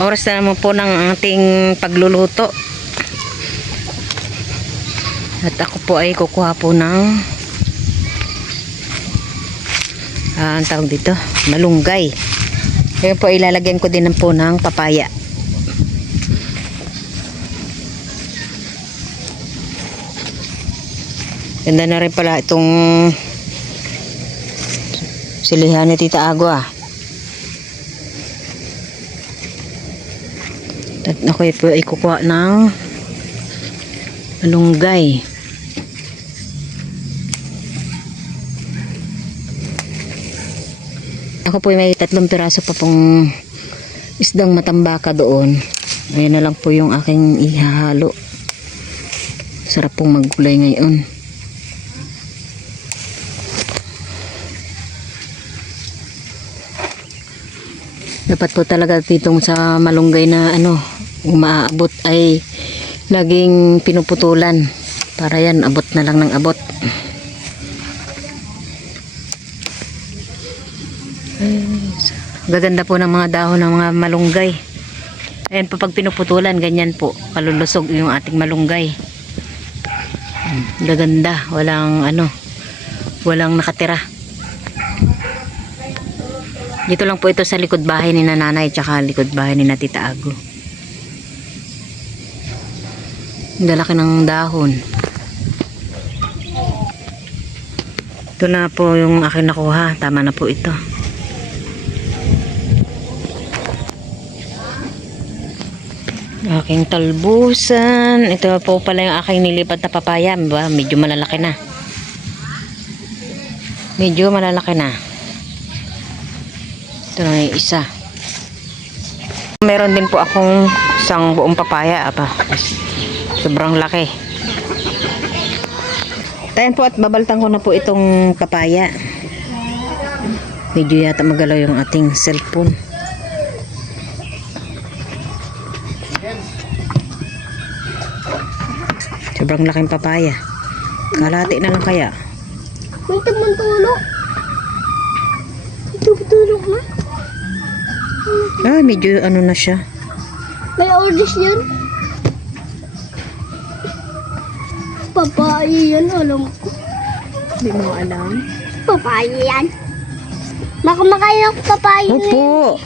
Oras na naman po ng ating pagluluto. At ako po ay kukuha po ng ang tawag dito, malunggay. Ngayon po ilalagyan ko din po ng papaya. Ganda na rin pala itong silihan ni Tita Agua. At ako po ay kukuha ng malunggay. Ako po may 3 piraso pa pong isdang matambaka doon. Ayan na lang po yung aking ihahalo. Sarap pong maggulay ngayon. Dapat po talaga ditong sa malunggay na umaabot ay laging pinuputulan para yan abot na lang ng abot. Gaganda po ng mga dahon ng mga malunggay. Ayan po pag pinuputulan ganyan po kalulusog yung ating malunggay. Gaganda, walang nakatira. Dito lang po ito sa likod bahay ni nanay tsaka likod bahay ni Tita Ago. Lalaki ng dahon. Ito na po yung aking nakuha. Tama na po ito. Aking talbusan. Ito po pala yung aking nilipat na papaya. Medyo malalaki na. Medyo malalaki na. Ito na yung isa. Meron din po akong isang buong papaya. Sobrang laki. Ayan po at babaltan ko na po itong papaya. Medyo yata magalaw yung ating cellphone. Sobrang laking papaya. Kalahati na lang kaya. May tumutulog. Tumutulog na. Medyo na siya. May orders yan. Papaya yan, alam ko. Hindi mo alam. Papaya yan. Makamakain ako papaya. Opo.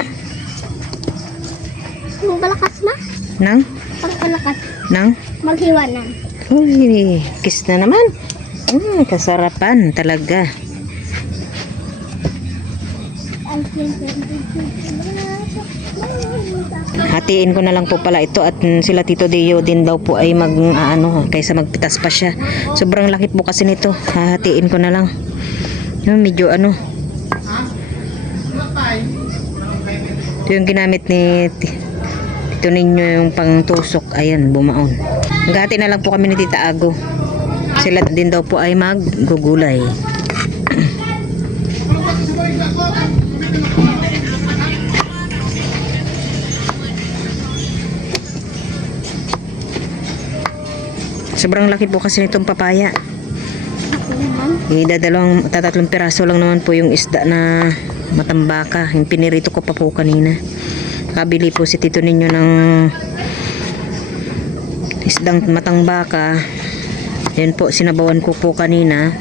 Ang palakas na. Nang? Ang palakas. Nang? Maghiwa na. Uy, kiss na naman. Kasarapan talaga. Hatiin ko na lang po pala ito at sila Tito Dio din daw po ay kaysa magpitas pa siya. Sobrang laki po kasi nito. Hahatiin ko na lang. Medyo Ito yung ginamit ni Tito ninyo yung pangtusok. Ayan, bumaon. Maghati na lang po kami ni Tita Ago. Sila din daw po ay maggugulay. Sobrang laki po kasi nitong papaya. Tatlong piraso lang naman po yung isda na matambaka. Yung pinirito ko pa po kanina. Kabili po si Tito ninyo ng isdang matambaka. Yan po, sinabawan ko po kanina.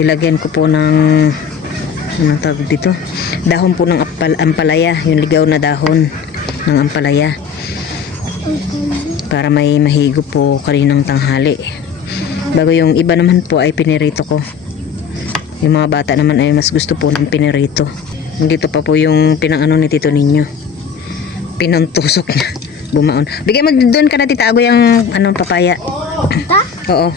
Nilagyan ko po ng anong tawag dito? Dahon po ng ampalaya. Yung ligaw na dahon ng ampalaya. Para may mahigo po kaninang tanghali. Bago yung iba naman po ay pinirito ko. Yung mga bata naman ay mas gusto po ng pinirito. Dito pa po yung pinang ni Tito ninyo. Pinantusok na. Bumaon. Bigyan mo doon ka na Tita Ago yung papaya. Oo.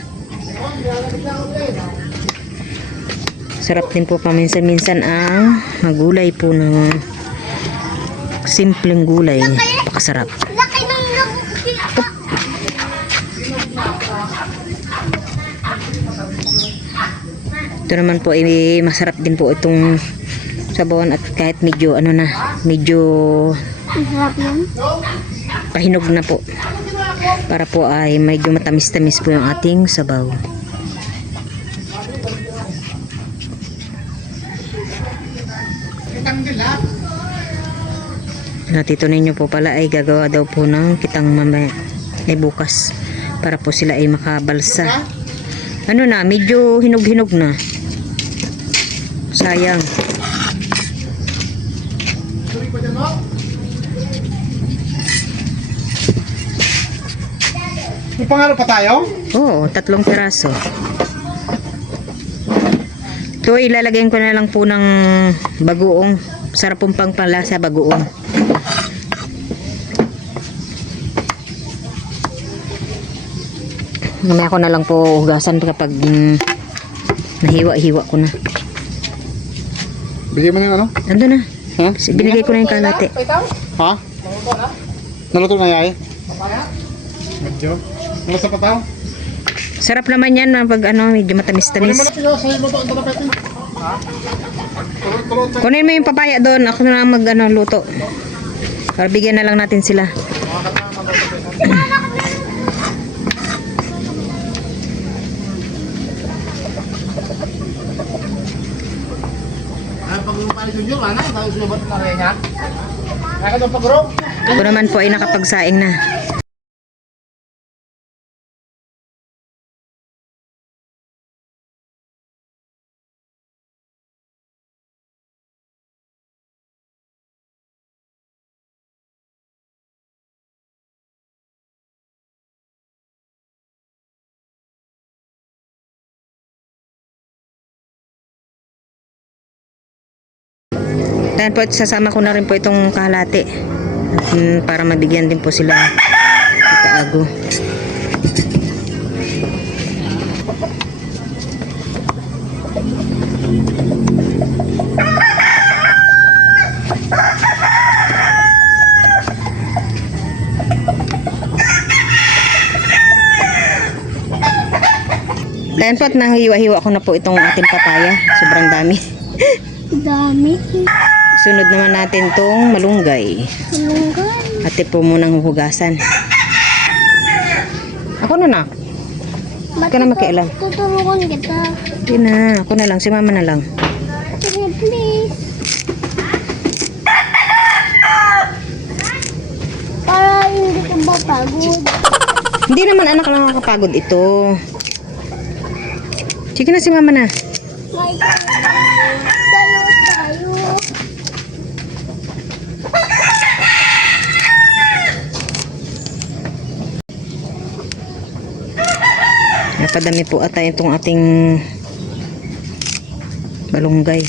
Sarap din po paminsan-minsan ang magulay po ng simpleng gulay. Pakasarap. Laki ng Ito naman po ay masarap din po itong sabawan at kahit medyo medyo masarap yan. pahinog na po. Para po ay medyo matamis-tamis po yung ating sabaw. Na tito ninyo po pala ay gagawa daw po ng kitang mamaya ay bukas para po sila ay makabalsa. Ano na, medyo hinog-hinog na. Sayang. May pangalo pa tayo? Oo, 3 piraso. Ito ilalagyan ko na lang po ng bagoong. Sarap pong pangpalasa bagoong. Mamaya ko na lang po hugasan kapag nahiwa-hiwa ko na. Bigyan mo na yung ano? Ando na. Ha? Binigay ko na yung kalate. Ha? Naluto na yay? Medyo. Nalasa pa tayo? Sarap naman yan pag ano, medyo Kunin matamis-tamis. mo na siya sa luto ang talapetin. Ha? Tulot. Kunin mo yung papaya doon. Ako na lang mag ano, luto. Para bigyan na lang natin sila. Ay, pag-grupa ni Junjun, ano? Tayo sinabat na rin niya. Kaya ka doon pag-group? Ako naman po ay nakapagsaing na. Dahil po sasama ko na rin po itong kalate para mabigyan din po sila kaago. Dahil po at nahiwa-hiwa ko na po itong ating papaya. Sobrang dami. Dami. Sunod naman natin tong malunggay. Malunggay. Ate po munang huhugasan. Ako na na. Huwag ka na makialam. Tutulungan kita. Hindi na. Ako na lang. Si mama na lang. Sige, please. Para hindi ka mapagod. Hindi naman anak lang nakakapagod ito. Sige na si mama na. My God. Tayo. Napadami po ata itong ating malunggay.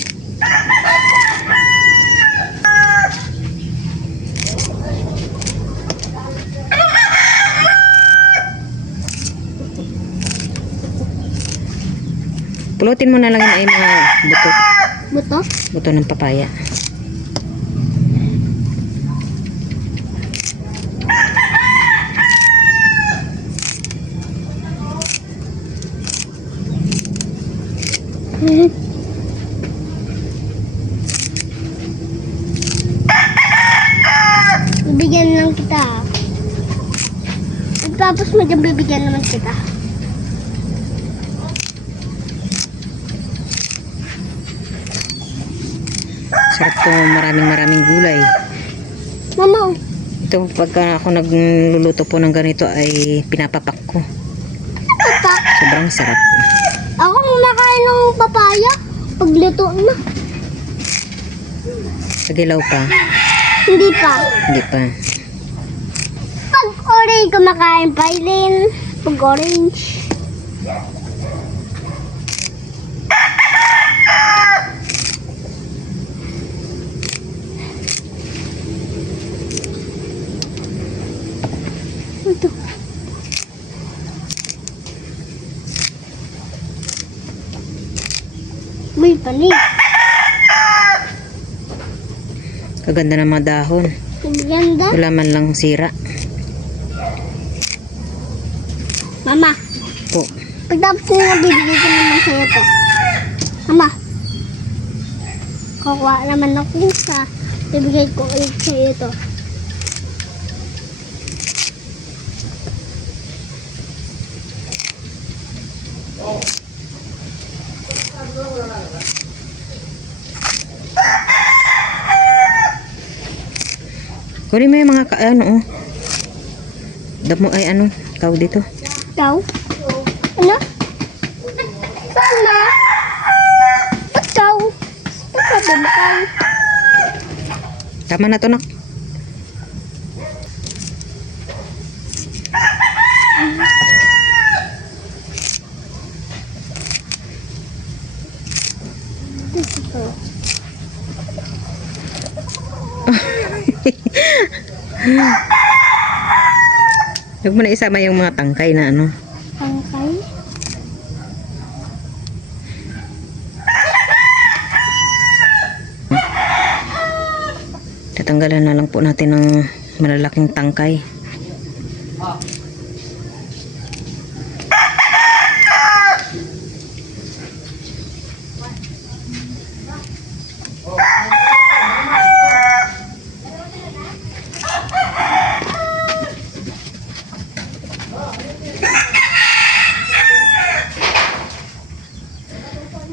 Pulutin mo na lang yun ay mga buto. Buto? Buto ng papaya. Bibigyan lang kita. At tapos bibigyan naman kita. Sarap to, maraming gulay. Mama, Ito pagka ako nagluluto po ng ganito ay pinapapak ko. papa, Sobrang sarap. ako kumakain ng papaya. Pagluto na. Pagilaw pa. Hindi pa. Hindi pa. Pag orange kumakain pa rin. Pag orange. Ito. May panig. Kaganda ng mga dahon. Ang ganda. Wala man lang sira. Mama, Po. pagtapos nila bibigay ko naman sa'yo to. Mama, kukuha naman ako sa bibigay ko ulit sa'yo to. Kunin mo yung mga ano, oh. Damo ay ano, tawag dito. Ikaw? Ano? Sana? Ikaw? Ikaw ba ikaw? Tama na to, nak. Huwag mo na isama yung mga tangkay na ano. Tangkay? Tatanggalan na lang po natin ng malalaking tangkay.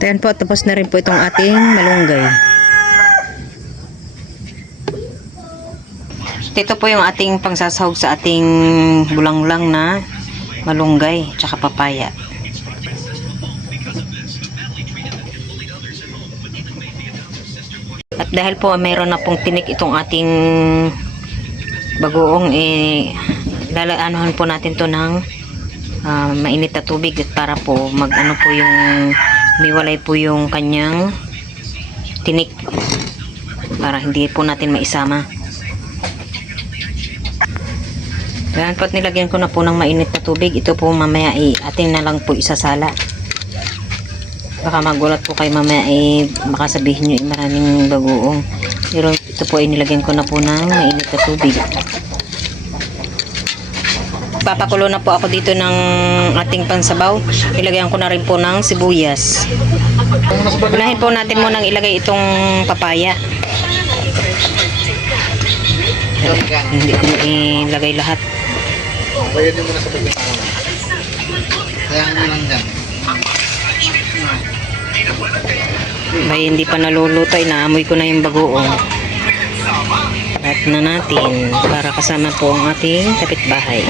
Ayan po, tapos na rin po itong ating malunggay. Ito po yung ating pangsasahog sa ating bulanglang na malunggay tsaka papaya. At dahil po mayroon na pong tinik itong ating bagoong, lalaanuhan po natin to ng mainit na tubig at para po mag-ano po yung miwalay po yung kanyang tinik para hindi po natin maisama. Ayan po, at nilagyan ko na po ng mainit na tubig. Ito po mamaya atin na lang po isasala. Baka magulat po kayo mamaya, baka sabihin nyo maraming bagoong. Pero ito po nilagyan ko na po ng mainit na tubig. Papakulo na po ako dito ng ating pansabaw. Ilagyan ko na rin po ng sibuyas. Unahin po natin munang ilagay itong papaya. Hindi ko ilagay lahat. Bayan mo na sa pagkakataon. Kaya mo lang dyan. Bay, hindi pa naluluto, inaamoy ko na yung bagoong. At na natin para kasama po ang ating kapitbahay.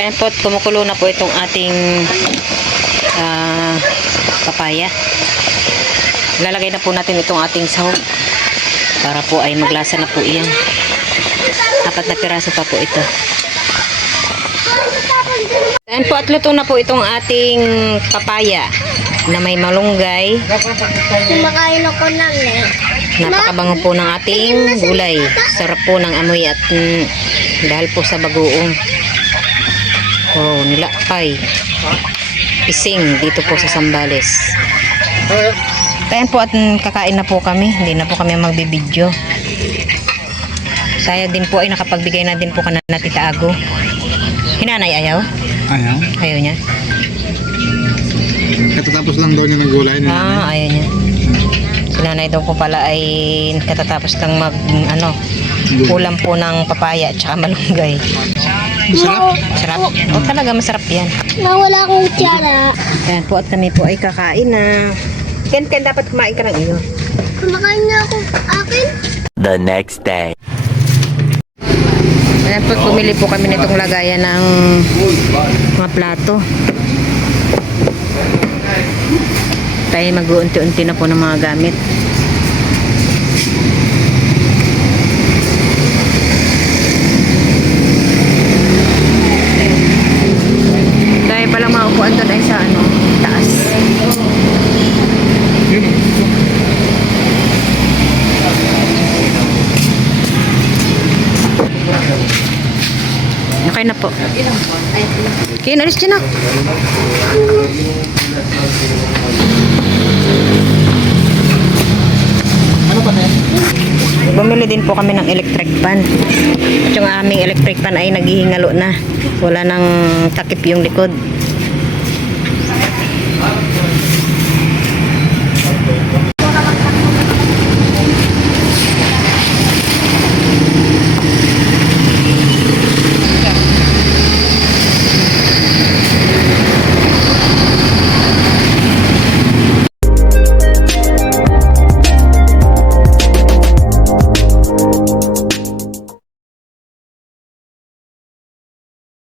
Ayan po, kumukulo na po itong ating papaya. Lalagay na po natin itong ating sahog para po ay maglasa na po iyan. 4 na piraso pa po ito. Ayan po, at luto na po itong ating papaya na may malunggay. Kumakain ako ng Napakabango po ng ating gulay. Sarap po ng amoy at dahil po sa bagoong. Oh, nilakpay. Pising dito po sa Sambales. Ayan po, at kakain na po kami. Hindi na po kami magbibidyo. Tayo din po ay nakapagbigay na din po ka na Tita Ago. Hinanay ayaw? Ayaw? Ayaw niya? Katatapos lang daw niya ng gulay niya. Ayaw niya. Si nanay daw po pala ay katatapos lang ulam po ng papaya at saka malunggay. Masarap? Sarap. O talaga masarap yan. Nawala akong tiyara. Ayan po, at kami po ay kakain na. Ken, dapat kumain ka ng iyo. Kumakain na ako akin. The next day. Ayan po, bumili po kami nitong lagayan ng mga plato. Tayo mag-uunti-unti na po ng mga gamit. Tayo palang maupuan doon ay sa taas. Okay na po. Okay, nalis dyan na. Bumili din po kami ng electric pan. At yung aming electric pan ay naghihingalo na. Wala nang takip yung likod.